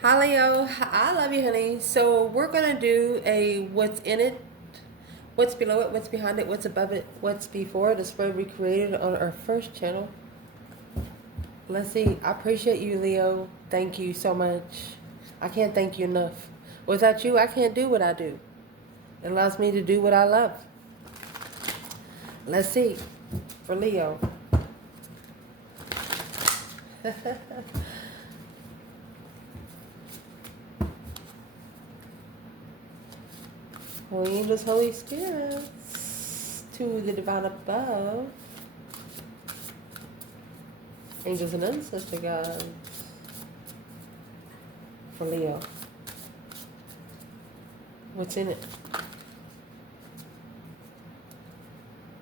Hi Leo, I love you, honey. So we're gonna do a what's in it, what's below it, what's behind it, what's above it, what's before it. A spread we created on our first channel. Let's see. I appreciate you, Leo. Thank you so much. I can't thank you enough. Without you, I can't do what I do. It allows me to do what I love. Let's see. For Leo. Holy angels, Holy spirits, to the divine above, angels and ancestor guides, for Leo. What's in it?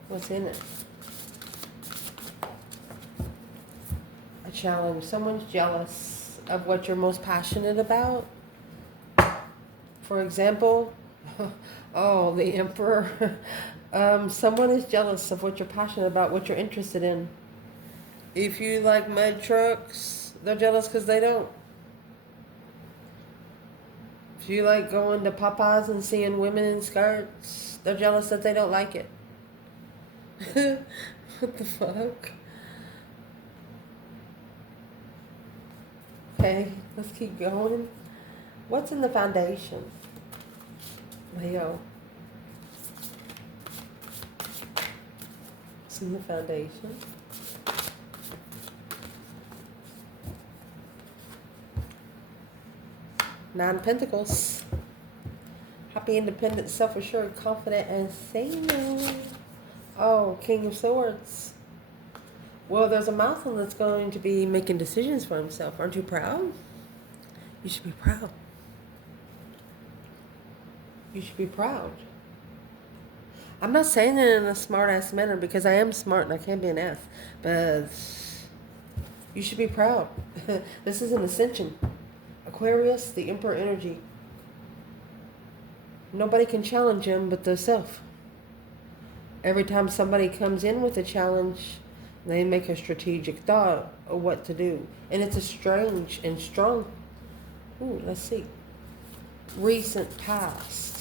What's in it? A challenge. Someone's jealous of what you're most passionate about. For example, oh, the Emperor. Someone is jealous of what you're passionate about, what you're interested in. If you like mud trucks, they're jealous because they don't. If you like going to Popeyes and seeing women in skirts, they're jealous that they don't like it. What the fuck? Okay, let's keep going. What's in the foundation? Leo. What's in the foundation? Nine of Pentacles. Happy, independent, self-assured, confident, and sane. Oh, King of Swords. Well, there's a milestone that's going to be making decisions for himself. Aren't you proud? You should be proud. You should be proud. I'm not saying it in a smart-ass manner because I am smart and I can be an ass. But you should be proud. This is an ascension. Aquarius, the Emperor energy. Nobody can challenge him but themselves. Every time somebody comes in with a challenge, they make a strategic thought of what to do. And it's a strange and strong, let's see, recent past.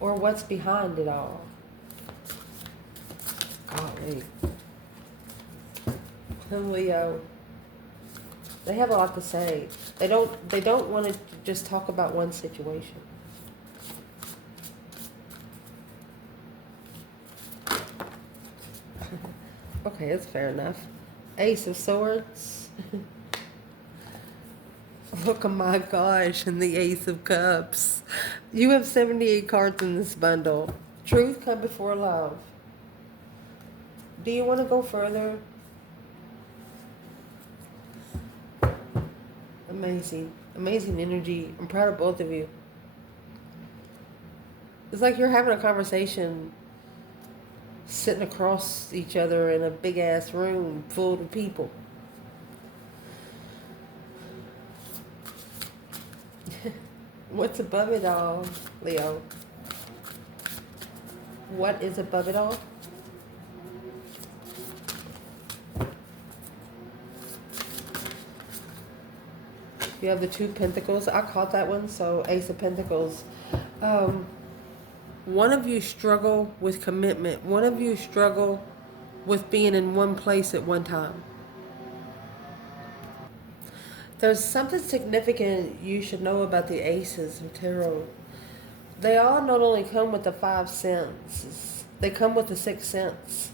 Or what's behind it all. Golly. Leo. They have a lot to say. They don't want to just talk about one situation. Okay, that's fair enough. Ace of Swords. Look, oh my gosh, and the Ace of Cups. You have 78 cards in this bundle. Truth come before love. Do you want to go further? Amazing. Amazing energy. I'm proud of both of you. It's like you're having a conversation sitting across each other in a big ass room full of people. What's above it all, Leo? What is above it all? You have the Two Pentacles. I caught that one, so Ace of Pentacles. One of you struggle with commitment. One of you struggle with being in one place at one time. There's something significant you should know about the Aces of Tarot. They all not only come with the 5 senses, they come with the 6 sense.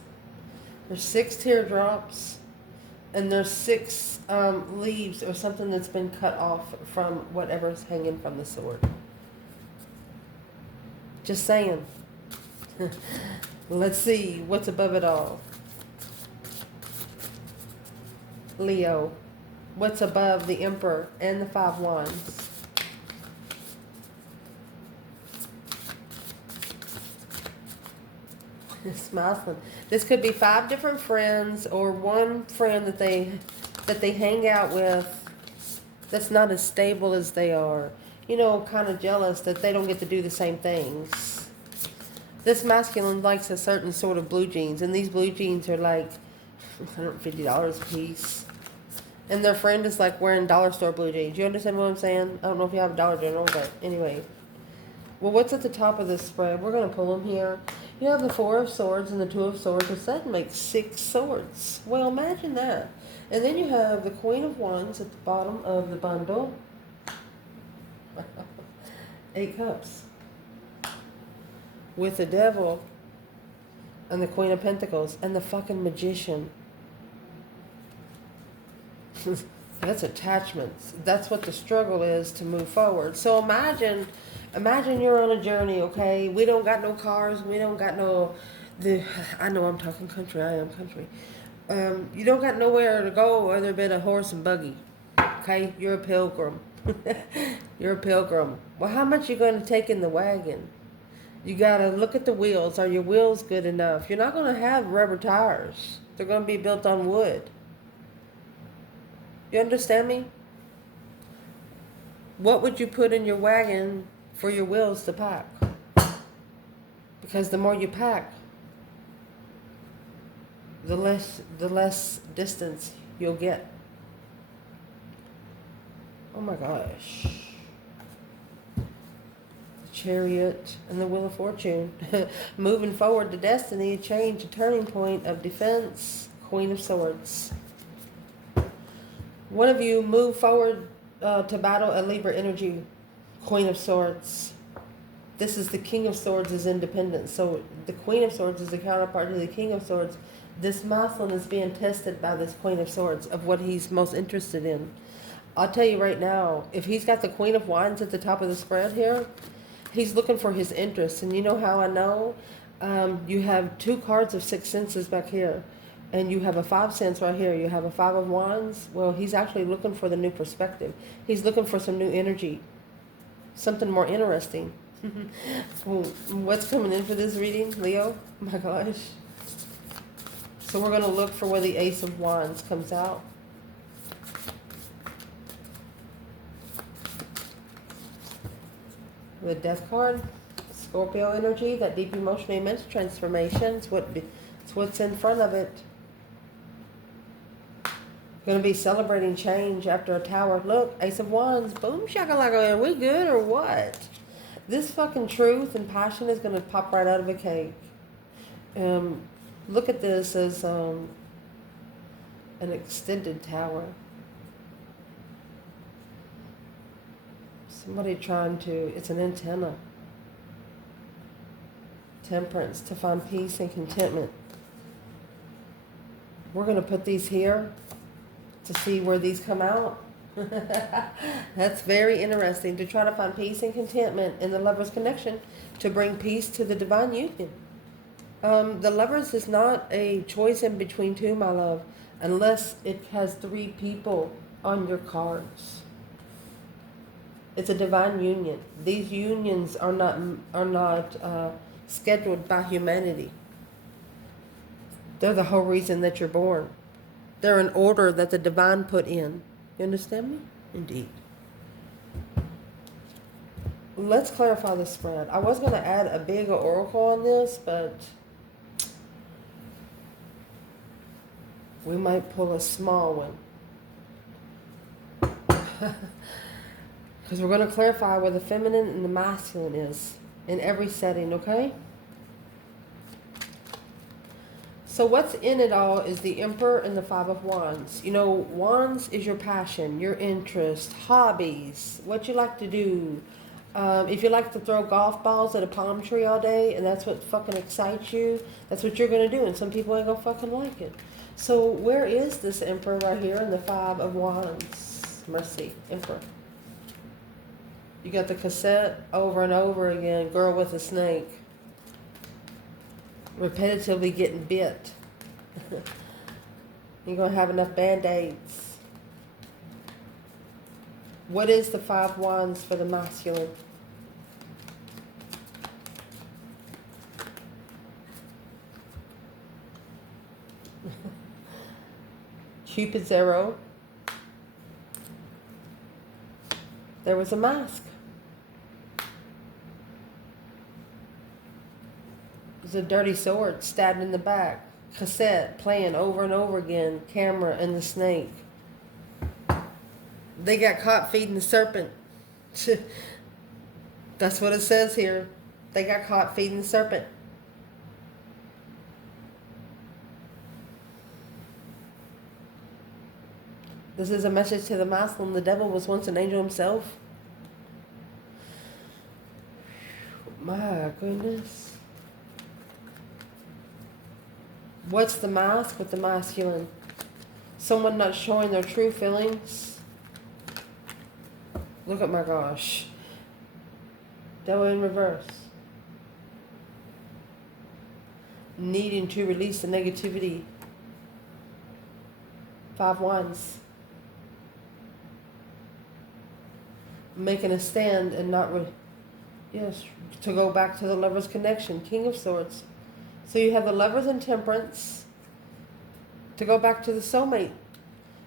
There's 6 teardrops, and there's 6 leaves or something that's been cut off from whatever's hanging from the sword. Just saying. Let's see what's above it all. Leo. What's above the Emperor and the 5 Wands? Smiling. This could be 5 different friends or one friend that they hang out with that's not as stable as they are. You know, kind of jealous that they don't get to do the same things. This masculine likes a certain sort of blue jeans, and these blue jeans are like $150 a piece. And their friend is like wearing dollar store blue jeans. You understand what I'm saying? I don't know if you have a Dollar General, but anyway. Well, what's at the top of this spread? We're going to pull them here. You have the Four of Swords and the Two of Swords. So that makes 6 swords. Well, imagine that. And then you have the Queen of Wands at the bottom of the bundle. 8 cups. With the Devil and the Queen of Pentacles and the fucking Magician. That's attachments. That's what the struggle is to move forward. So imagine you're on a journey, okay? We don't got no cars. We don't got no... I know I'm talking country. I am country. You don't got nowhere to go other than a horse and buggy. Okay? You're a pilgrim. You're a pilgrim. Well, how much you going to take in the wagon? You got to look at the wheels. Are your wheels good enough? You're not going to have rubber tires. They're going to be built on wood. You understand me? What would you put in your wagon for your wheels to pack? Because the more you pack, the less distance you'll get. Oh my gosh. The Chariot and the Wheel of Fortune. Moving forward to destiny, change, a turning point of defense, Queen of Swords. One of you move forward to battle a Libra energy, Queen of Swords. This is the King of Swords is independent. So the Queen of Swords is the counterpart to the King of Swords. This masculine is being tested by this Queen of Swords of what he's most interested in. I'll tell you right now, if he's got the Queen of Wands at the top of the spread here, he's looking for his interests. And you know how I know? You have 2 cards of 6 senses back here. And you have a 5 sense right here. You have a 5 of Wands. Well, he's actually looking for the new perspective. He's looking for some new energy. Something more interesting. What's coming in for this reading, Leo? Oh my gosh. So we're going to look for where the Ace of Wands comes out. The Death card. Scorpio energy, that deep emotional immense transformation. It's what's in front of it. Going to be celebrating change after a tower. Look, Ace of Wands. Boom, shakalaka. Are we good or what? This fucking truth and passion is going to pop right out of a cake. Look at this as an extended tower. Somebody trying to... It's an antenna. Temperance, to find peace and contentment. We're going to put these here to see where these come out. That's very interesting. To try to find peace and contentment in the Lover's connection, to bring peace to the divine union. The Lovers is not a choice in between two, my love, unless it has 3 people on your cards. It's a divine union. These unions are not scheduled by humanity. They're the whole reason that you're born. They're an order that the divine put in. You understand me? Indeed. Let's clarify the spread. I was going to add a big oracle on this, but we might pull a small one. Because we're going to clarify where the feminine and the masculine is in every setting, okay? So what's in it all is the Emperor and the 5 of Wands. You know, Wands is your passion, your interest, hobbies, what you like to do. If you like to throw golf balls at a palm tree all day and that's what fucking excites you, that's what you're going to do. And some people ain't going to fucking like it. So where is this Emperor right here in the 5 of Wands? Mercy, Emperor. You got the cassette over and over again, girl with a snake. Repetitively getting bit. You're going to have enough band-aids. What is the 5 wands for the masculine? Cupid's arrow. There was a mask. There's a dirty sword stabbed in the back. Cassette playing over and over again. Camera and the snake. They got caught feeding the serpent. That's what it says here. They got caught feeding the serpent. This is a message to the masculine. The devil was once an angel himself. My goodness. What's the mask with the masculine? Someone not showing their true feelings. Look at my gosh. Devil in reverse. Needing to release the negativity. 5 wands. Making a stand and not... Yes, to go back to the Lover's connection. King of Swords. So you have the Lovers and Temperance. To go back to the Soulmate.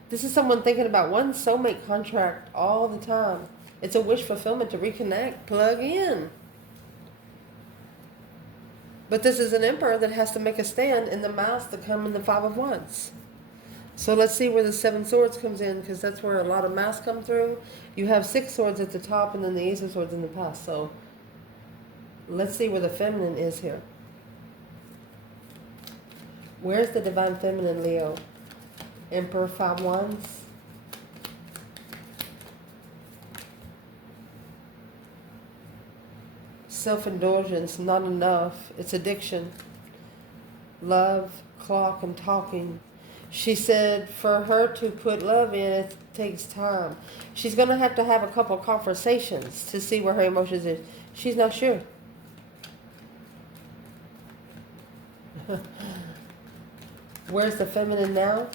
This is someone thinking about one soulmate contract all the time. It's a wish fulfillment to reconnect, plug in. But this is an Emperor that has to make a stand in the mask that come in the 5 of Wands. So let's see where the 7 Swords comes in, because that's where a lot of masks come through. You have 6 Swords at the top and then the Ace of Swords in the past. So let's see where the feminine is here. Where's the Divine Feminine, Leo? Emperor, 5 Wands. Self-indulgence, not enough. It's addiction. Love, clock, and talking. She said for her to put love in, it takes time. She's going to have a couple of conversations to see where her emotions is. She's not sure. Where's the feminine now?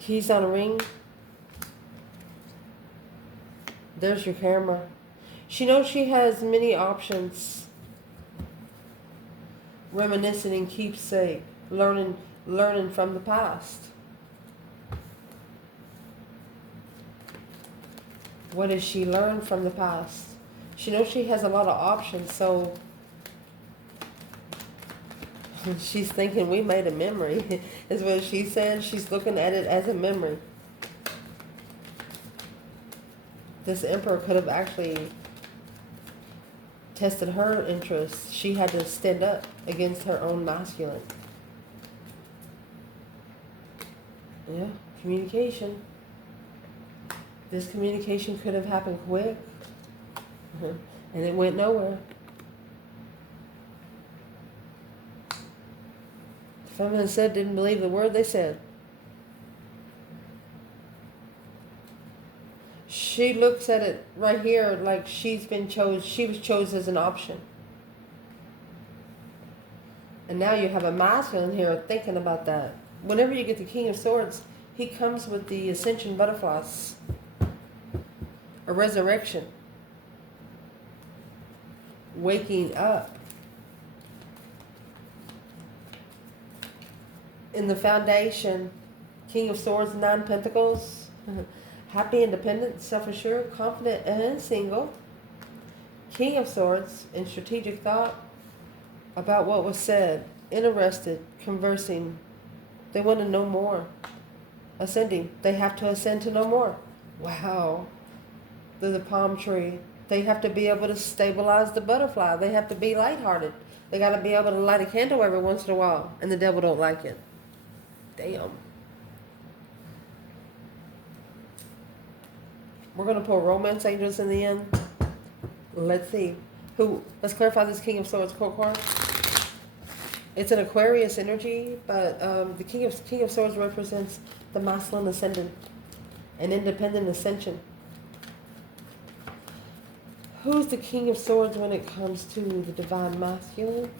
Keys on a ring. There's your camera. She knows she has many options. Reminiscing and keepsake. Learning from the past. What has she learned from the past? She knows she has a lot of options, so she's thinking we made a memory, is what she said. She's looking at it as a memory. This Emperor could have actually tested her interests. She had to stand up against her own masculine. Yeah, communication. This communication could have happened quick. And it went nowhere. The feminine said didn't believe the word they said. She looks at it right here like she was chosen as an option. And now you have a masculine here thinking about that. Whenever you get the King of Swords, he comes with the Ascension butterflies. A resurrection. Waking up. In the foundation, King of Swords, 9 Pentacles. Happy, independent, self-assured, confident, and single. King of Swords, in strategic thought about what was said. Interested, conversing. They want to know more. Ascending. They have to ascend to know more. Wow. They're the palm tree. They have to be able to stabilize the butterfly. They have to be lighthearted. They got to be able to light a candle every once in a while. And the devil don't like it. Damn. We're going to pull romance angels in the end. Let's see. Let's clarify this King of Swords quote card. It's an Aquarius energy, but the King of Swords represents the masculine ascendant. An independent ascension. Who's the King of Swords when it comes to the divine masculine?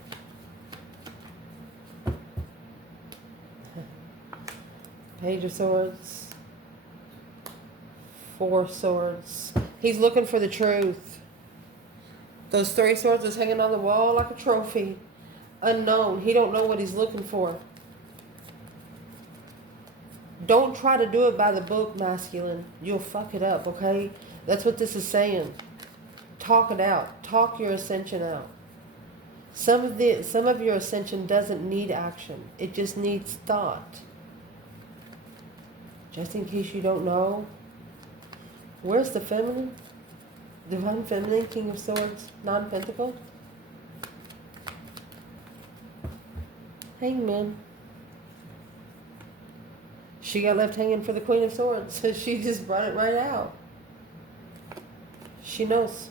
Page of Swords. 4 Swords. He's looking for the truth. Those 3 swords was hanging on the wall like a trophy. Unknown. He don't know what he's looking for. Don't try to do it by the book, masculine. You'll fuck it up, okay? That's what this is saying. Talk it out. Talk your ascension out. Some of your ascension doesn't need action. It just needs thought. Just in case you don't know, where's the feminine? Divine feminine, King of Swords, non-pentacle. Hangman. She got left hanging for the Queen of Swords, so she just brought it right out. She knows.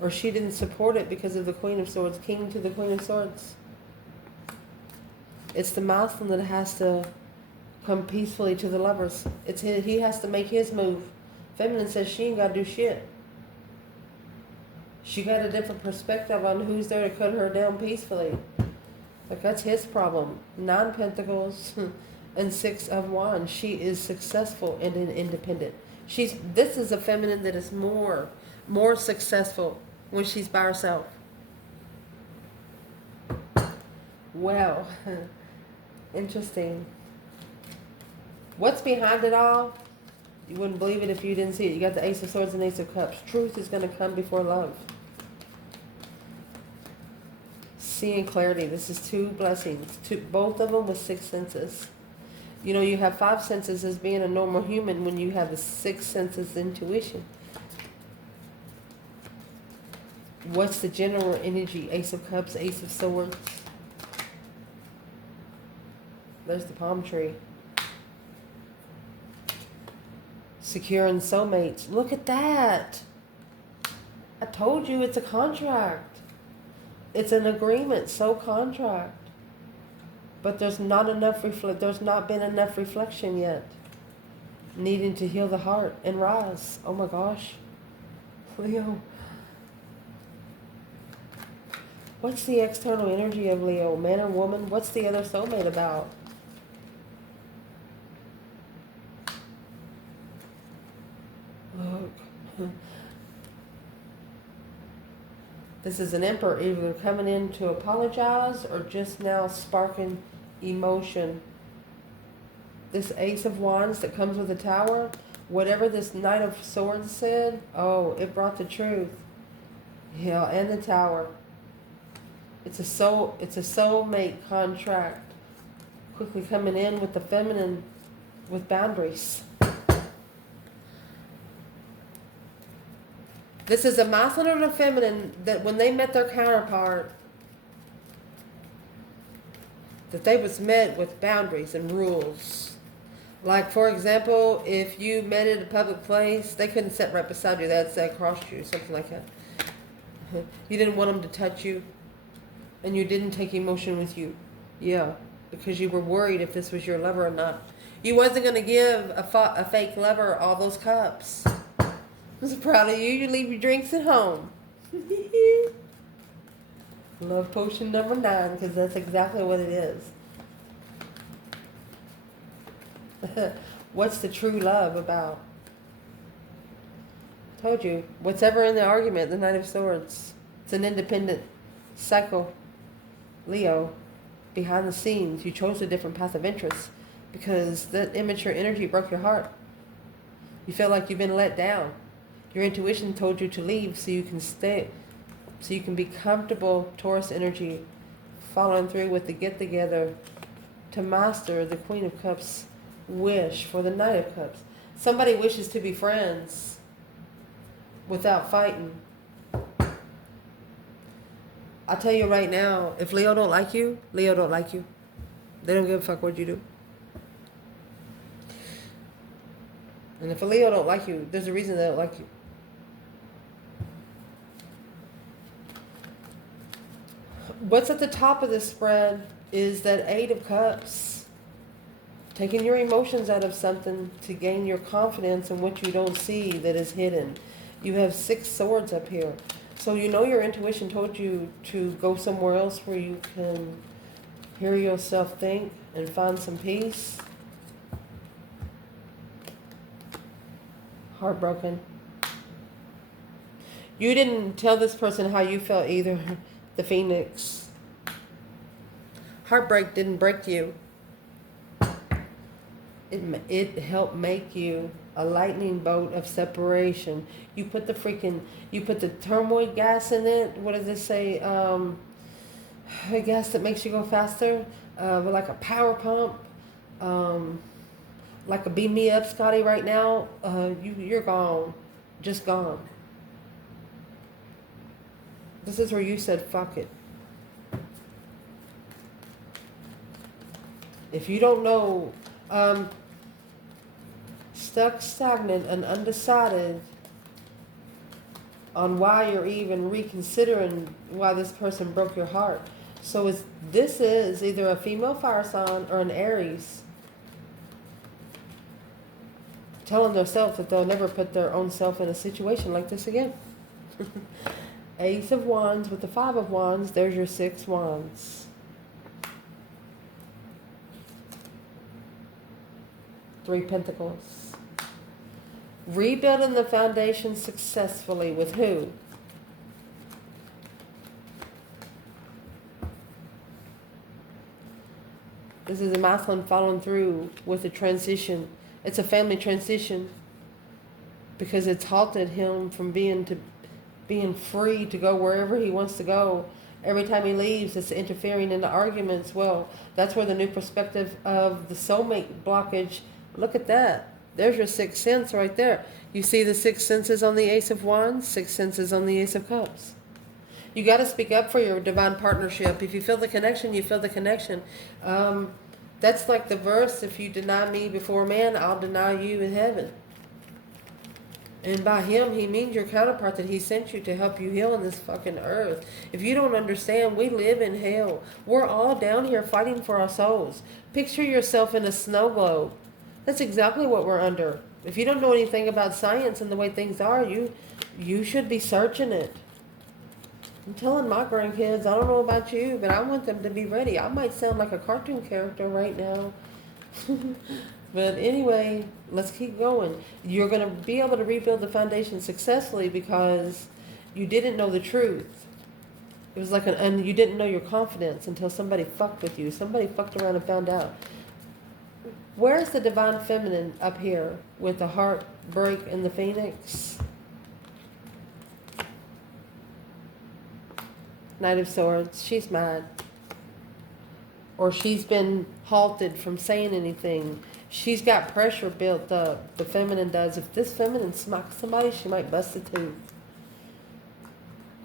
Or she didn't support it because of the Queen of Swords, King to the Queen of Swords. It's the masculine that has to come peacefully to the lovers. He has to make his move. Feminine says she ain't got to do shit. She got a different perspective on who's there to cut her down peacefully. Like, that's his problem. 9 Pentacles and 6 of Wands. She is successful and independent. This is a feminine that is more successful when she's by herself. Wow. Interesting. What's behind it all? You wouldn't believe it if you didn't see it. You got the Ace of Swords and Ace of Cups. Truth is going to come before love. Seeing clarity. This is 2 blessings. Both of them with 6 senses. You know, you have 5 senses as being a normal human when you have the 6 senses intuition. What's the general energy? Ace of Cups, Ace of Swords. There's the palm tree. Securing soulmates. Look at that. I told you it's a contract. It's an agreement, contract. But there's not been enough reflection yet. Needing to heal the heart and rise. Oh my gosh. Leo. What's the external energy of Leo? Man or woman? What's the other soulmate about? Look. This is an Emperor, either coming in to apologize or just now sparking emotion. This Ace of Wands that comes with the Tower, whatever this Knight of Swords said, oh, it brought the truth. Yeah, and the Tower. It's a soulmate contract. Quickly coming in with the feminine, with boundaries. This is a masculine or a feminine that when they met their counterpart, that they was met with boundaries and rules. Like, for example, if you met at a public place, they couldn't sit right beside you. They'd sit across you, something like that. You didn't want them to touch you, and you didn't take emotion with you. Yeah, because you were worried if this was your lover or not. You wasn't going to give a fake lover all those cups. I'm so proud of you. You leave your drinks at home. Love potion number 9, because that's exactly what it is. What's the true love about? I told you, what's ever in the argument, the Knight of Swords. It's an independent cycle. Leo, behind the scenes, you chose a different path of interest because that immature energy broke your heart. You felt like you've been let down. Your intuition told you to leave so you can stay, so you can be comfortable. Taurus energy, following through with the get-together to master the Queen of Cups wish for the Knight of Cups. Somebody wishes to be friends without fighting. I'll tell you right now, if Leo don't like you, Leo don't like you. They don't give a fuck what you do. And if a Leo don't like you, there's a reason they don't like you. What's at the top of this spread is that 8 of Cups. Taking your emotions out of something to gain your confidence in what you don't see that is hidden. You have 6 swords up here. So you know your intuition told you to go somewhere else where you can hear yourself think and find some peace. Heartbroken. You didn't tell this person how you felt either. The Phoenix. Heartbreak didn't break you. It helped make you A lightning bolt of separation. You put the turmoil gas in it. What does it say? A gas that makes you go faster. Like a power pump. Like a beam me up, Scotty, right now. You're gone. Just gone. This is where you said, fuck it. If you don't know, stuck, stagnant, and undecided on why you're even reconsidering why this person broke your heart. So this is either a female fire sign or an Aries telling themselves that they'll never put their own self in a situation like this again. Ace of Wands with the Five of Wands. There's your 6 Wands. 3 Pentacles. Rebuilding the foundation successfully with who? This is a masculine following through with a transition. It's a family transition because it's halted him from being free to go wherever he wants to go. Every time he leaves, it's interfering in the arguments. Well, that's where the new perspective of the soulmate blockage. Look at that. There's your 6th sense right there. You see the 6 senses on the Ace of Wands, 6 senses on the Ace of Cups. You got to speak up for your divine partnership. If you feel the connection, you feel the connection. That's like the verse, if you deny me before man, I'll deny you in heaven. And by him, he means your counterpart that he sent you to help you heal on this fucking earth. If you don't understand, we live in hell. We're all down here fighting for our souls. Picture yourself in a snow globe. That's exactly what we're under. If you don't know anything about science and the way things are, you should be searching it. I'm telling my grandkids, I don't know about you, but I want them to be ready. I might sound like a cartoon character right now. But anyway, let's keep going. You're going to be able to rebuild the foundation successfully because you didn't know the truth. It was like you didn't know your confidence until somebody fucked with you. Somebody fucked around and found out. Where's the divine feminine up here with the heartbreak and the phoenix? Knight of Swords. She's mad. Or she's been halted from saying anything. She's got pressure built up. The feminine does. If this feminine smacks somebody, she might bust a tooth.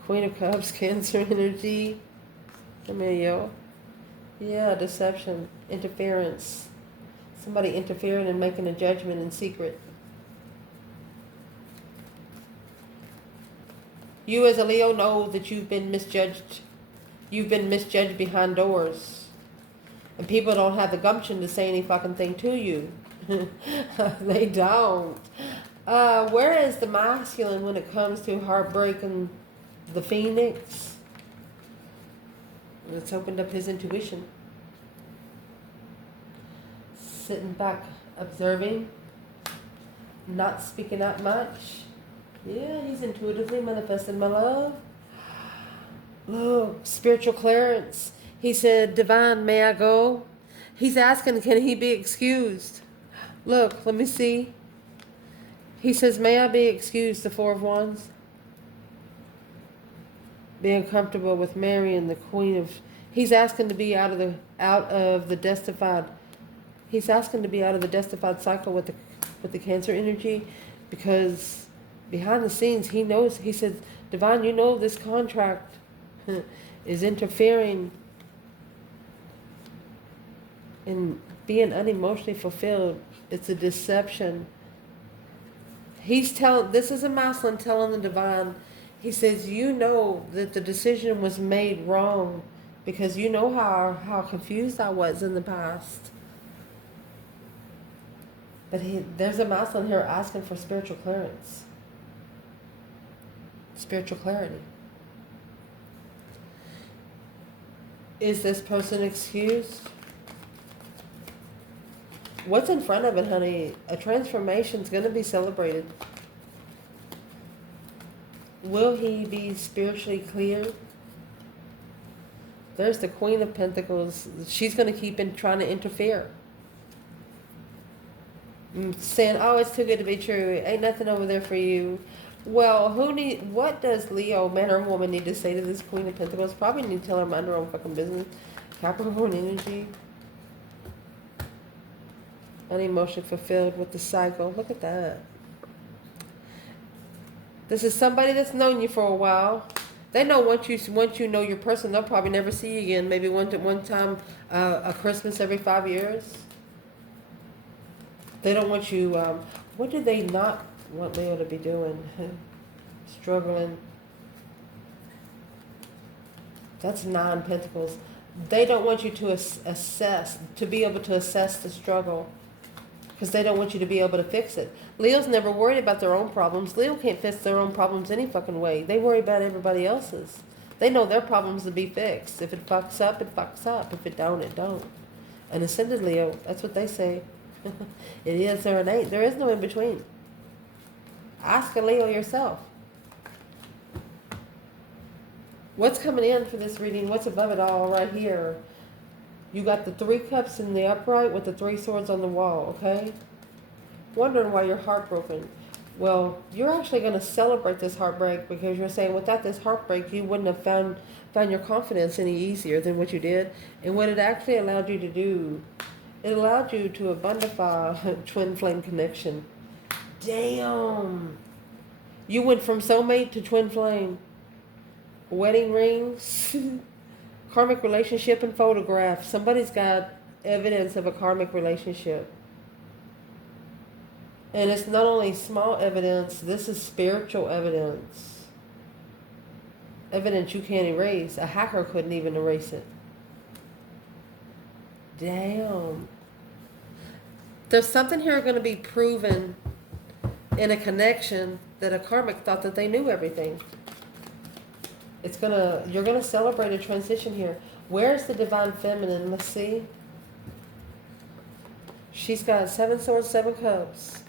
Queen of Cups, Cancer energy. Cameo. Yeah, deception, interference. Somebody interfering and making a judgment in secret. You as a Leo know that you've been misjudged. You've been misjudged behind doors. And people don't have the gumption to say any fucking thing to you. They don't. Where is the masculine when it comes to heartbreak and the phoenix? It's opened up his intuition. Sitting back, observing, not speaking out much. Yeah, he's intuitively manifested, my love. Look, spiritual clearance. He said, Divine, may I go? He's asking, can he be excused? Look, let me see. He says, may I be excused, the 4 of Wands? Being comfortable with Mary and the Queen of... He's asking to be out of the destified... He's asking to be out of the destified cycle with the Cancer energy because behind the scenes he knows, he says, Divine, you know this contract is interfering in being unemotionally fulfilled. It's a deception. This is a masculine telling the Divine, he says, you know that the decision was made wrong because you know how confused I was in the past. But there's a masculine here asking for spiritual clearance. Spiritual clarity. Is this person excused? What's in front of it, honey? A transformation's going to be celebrated. Will he be spiritually clear? There's the Queen of Pentacles. She's going to keep trying to interfere. Saying, oh, it's too good to be true. Ain't nothing over there for you. Well, what does Leo, man or woman, need to say to this Queen of Pentacles? Probably need to tell her mind her own fucking business. Capricorn energy. Unemotionally fulfilled with the cycle. Look at that. This is somebody that's known you for a while. They know once you know your person, they'll probably never see you again. Maybe one time a Christmas every 5 years. They don't want you. What do they not want Leo to be doing? Struggling. That's 9 Pentacles. They don't want you to assess, to be able to assess the struggle. Because they don't want you to be able to fix it. Leo's never worried about their own problems. Leo can't fix their own problems any fucking way. They worry about everybody else's. They know their problems to be fixed. If it fucks up, it fucks up. If it don't, it don't. And ascended Leo, that's what they say. It is or it ain't. There is no in between. Ask a Leo yourself. What's coming in for this reading? What's above it all right here? You got the 3 cups in the upright with the 3 swords on the wall, okay? Wondering why you're heartbroken. Well, you're actually going to celebrate this heartbreak because you're saying without this heartbreak, you wouldn't have found your confidence any easier than what you did. And what it actually allowed you to do, it allowed you to abundify twin flame connection. Damn. You went from soulmate to twin flame. Wedding rings. Karmic relationship and photograph. Somebody's got evidence of a karmic relationship. And it's not only small evidence, this is spiritual evidence. Evidence you can't erase. A hacker couldn't even erase it. Damn. There's something here going to be proven in a connection that a karmic thought that they knew everything. You're gonna celebrate a transition here. Where's the divine feminine? Let's see. She's got 7 swords, 7 cups.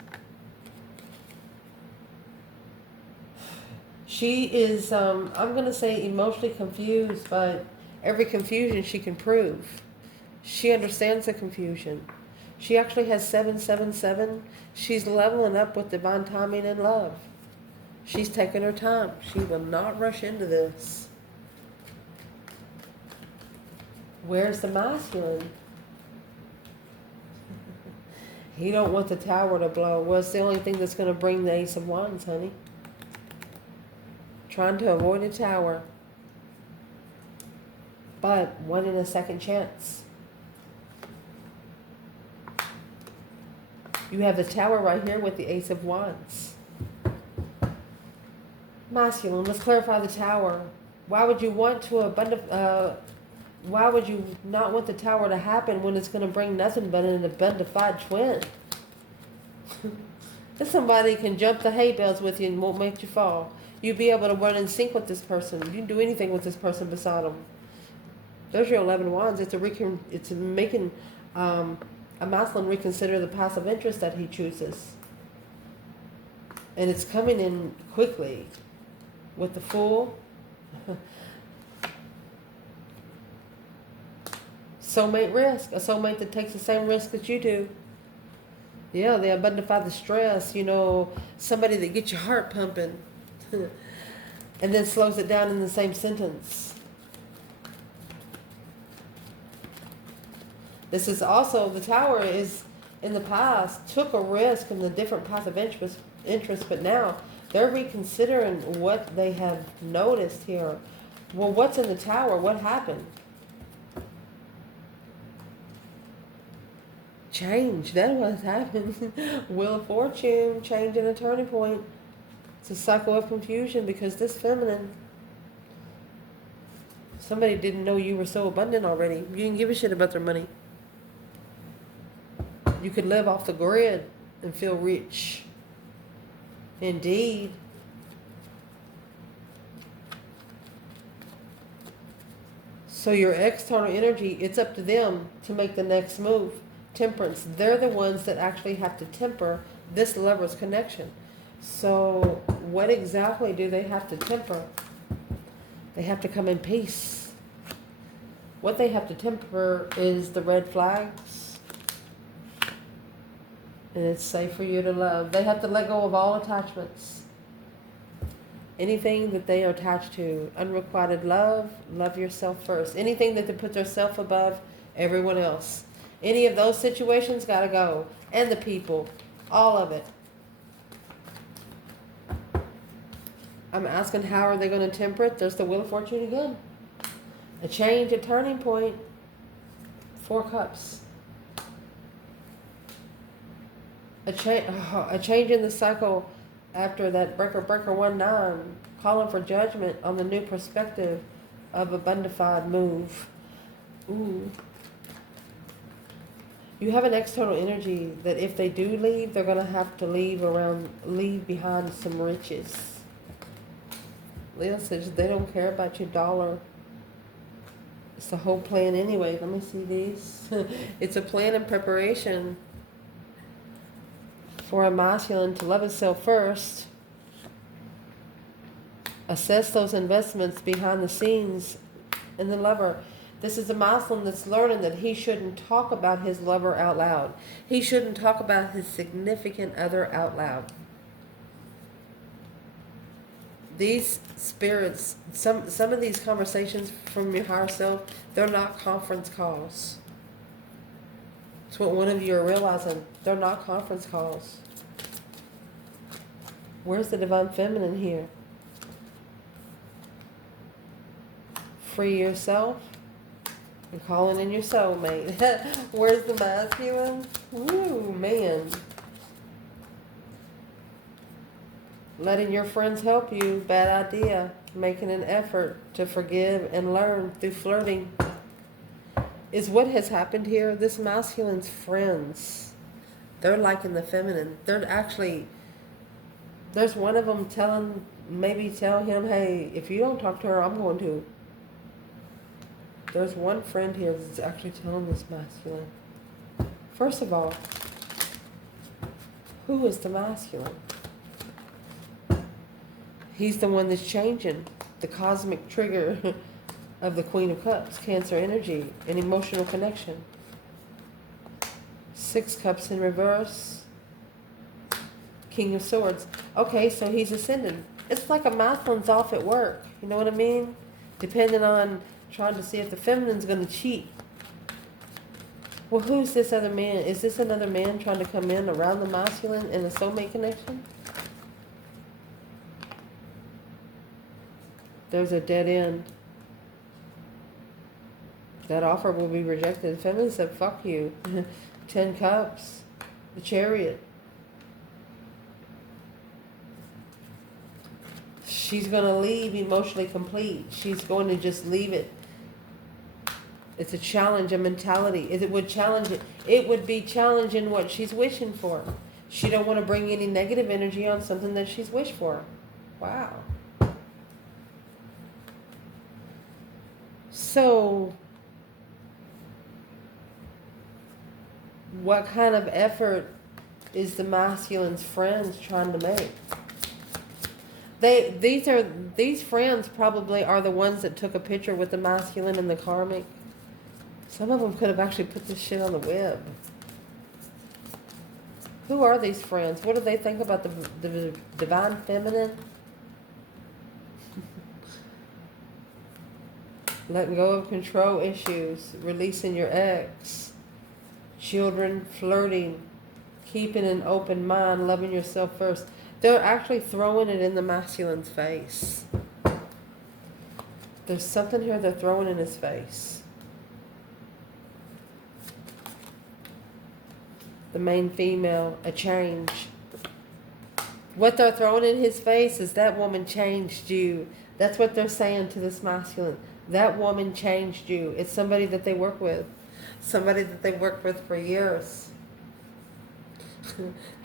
She is, I'm gonna say emotionally confused by every confusion she can prove. She understands the confusion. She actually has 777. She's leveling up with divine timing and love. She's taking her time. She will not rush into this. Where's the masculine? He don't want the tower to blow. Well, it's the only thing that's going to bring the Ace of Wands, honey. Trying to avoid a tower. But wanting a second chance. You have the tower right here with the Ace of Wands. Masculine, let's clarify the tower. Why would you want to why would you not want the tower to happen when it's going to bring nothing but an abundified twin? If somebody can jump the hay bales with you and won't make you fall. You'd be able to run in sync with this person. You can do anything with this person beside them. There's your 11 wands. It's making a masculine reconsider the passive interest that he chooses. And it's coming in quickly. With the Fool. Soulmate risk. A soulmate that takes the same risk that you do. Yeah, they abundify the stress. You know, somebody that gets your heart pumping. And then slows it down in the same sentence. This is also, the tower is, in the past, took a risk in the different passive interest, but now they're reconsidering what they have noticed here. Well, what's in the tower? What happened? Change. That's what's happened. Wheel of Fortune. Change and a turning point. It's a cycle of confusion because this feminine, somebody didn't know you were so abundant already. You didn't give a shit about their money. You could live off the grid and feel rich. Indeed. So your external energy, it's up to them to make the next move. Temperance, they're the ones that actually have to temper this lover's connection. So what exactly do they have to temper? They have to come in peace. What they have to temper is the red flags. And it's safe for you to love. They have to let go of all attachments. Anything that they are attached to. Unrequited love, love yourself first. Anything that they put themselves above everyone else. Any of those situations got to go. And the people. All of it. I'm asking how are they going to temper it? There's the Wheel of Fortune again. A change, a turning point. 4 cups. A change in the cycle after that breaker 1-9. Calling for judgment on the new perspective of a bondified move. Ooh. You have an external energy that if they do leave, they're going to have to leave behind some riches. Leo says they don't care about your dollar. It's the whole plan anyway. Let me see these. It's a plan and preparation for a masculine to love himself first. Assess those investments behind the scenes in the lover. This is a masculine that's learning that he shouldn't talk about his lover out loud. He shouldn't talk about his significant other out loud. These spirits, some of these conversations from your higher self, they're not conference calls. It's what one of you are realizing. They're not conference calls. Where's the divine feminine here? Free yourself and calling in your soulmate. Where's the masculine? Ooh, man. Letting your friends help you, bad idea. Making an effort to forgive and learn through flirting is what has happened here. This masculine's friends, they're liking the feminine. They're actually, there's one of them tell him, hey, if you don't talk to her, I'm going to. There's one friend here that's actually telling this masculine. First of all, who is the masculine? He's the one that's changing the cosmic trigger of the Queen of Cups, Cancer energy, and emotional connection. 6 cups in reverse. King of Swords. Okay, so he's ascending. It's like a masculine's off at work. You know what I mean? Depending on trying to see if the feminine's going to cheat. Well, who's this other man? Is this another man trying to come in around the masculine in a soulmate connection? There's a dead end. That offer will be rejected. The feminine said, fuck you. 10 cups. The Chariot. She's going to leave emotionally complete. She's going to just leave it. It's a challenge, a mentality. It would challenge it. It would be challenging what she's wishing for. She don't want to bring any negative energy on something that she's wished for. Wow. So, what kind of effort is the masculine's friends trying to make? These friends probably are the ones that took a picture with the masculine and the karmic. Some of them could have actually put this shit on the web. Who are these friends? What do they think about the divine feminine? Letting go of control issues, releasing your ex, children, flirting, keeping an open mind, loving yourself first. They're actually throwing it in the masculine's face. There's something here they're throwing in his face. The main female, a change. What they're throwing in his face is that woman changed you. That's what they're saying to this masculine. That woman changed you. It's somebody that they work with. Somebody that they worked with for years.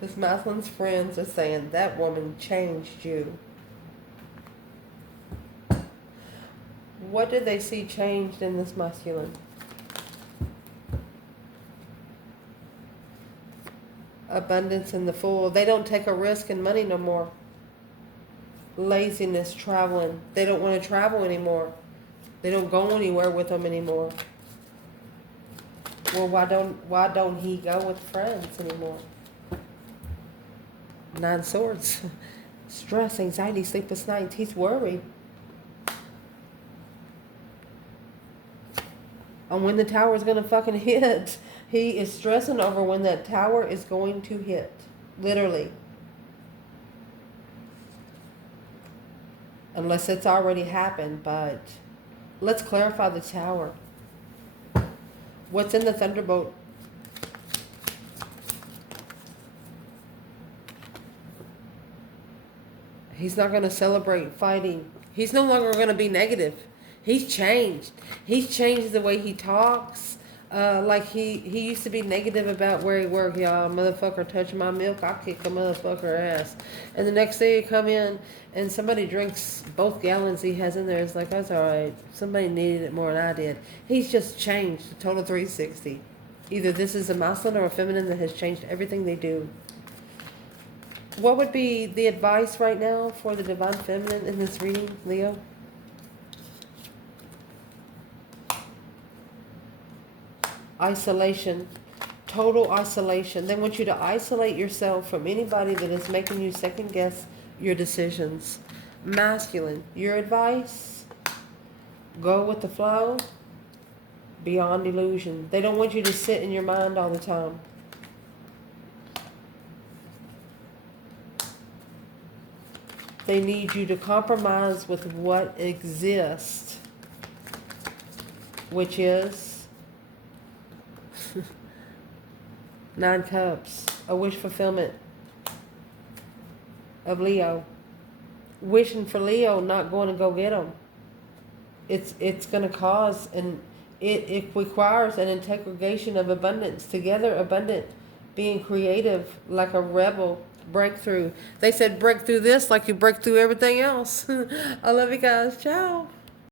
This masculine's friends are saying, that woman changed you. What did they see changed in this masculine? Abundance in the Fool. They don't take a risk in money no more. Laziness, traveling. They don't want to travel anymore. They don't go anywhere with them anymore. Well, why don't he go with friends anymore? Nine Swords. Stress, anxiety, sleepless nights. He's worried. On when the tower is going to fucking hit. He is stressing over when that tower is going to hit. Literally. Unless it's already happened, but let's clarify the tower. What's in the thunderbolt? He's not going to celebrate fighting. He's no longer going to be negative. He's changed. He's changed the way he talks. Like he used to be negative about where he worked. Y'all, motherfucker touching my milk, I'll kick a motherfucker ass. And the next day you come in and somebody drinks both gallons he has in there. It's like, that's all right. Somebody needed it more than I did. He's just changed. A total 360. Either this is a masculine or a feminine that has changed everything they do. What would be the advice right now for the divine feminine in this reading, Leo? Isolation. Total isolation. They want you to isolate yourself from anybody that is making you second guess your decisions. Masculine. Your advice? Go with the flow. Beyond illusion. They don't want you to sit in your mind all the time. They need you to compromise with what exists, which is 9 Cups, a wish fulfillment of Leo. Wishing for Leo, not going to go get him. It's going to cause, and it requires an integration of abundance. Together, abundant, being creative like a rebel. Breakthrough. They said break through this like you break through everything else. I love you guys. Ciao.